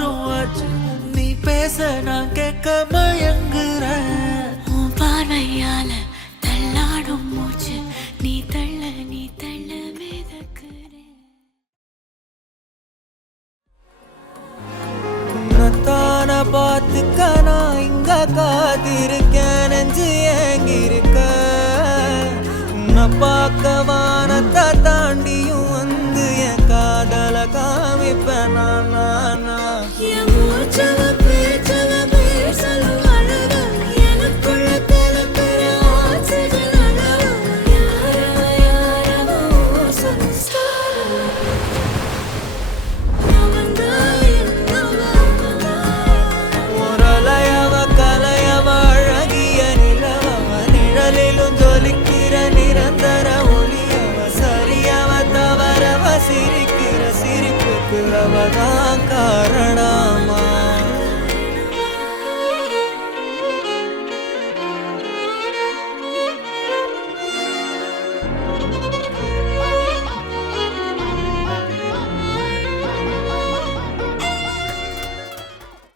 போரும் ஆச்சு. நீ பேச நான் கேட்க மயங்குறேன். உன் பார்வையால தள்ளாடும் மூச்சு நீ தள்ள மிதக்கிறேன். உன்னத்தான பார்த்துக்க நான் இங்க காத்திருக்கேன். நெஞ்சு ஏங்கிருக்க உன்னை பார்க்க வானத்தை தாண்டி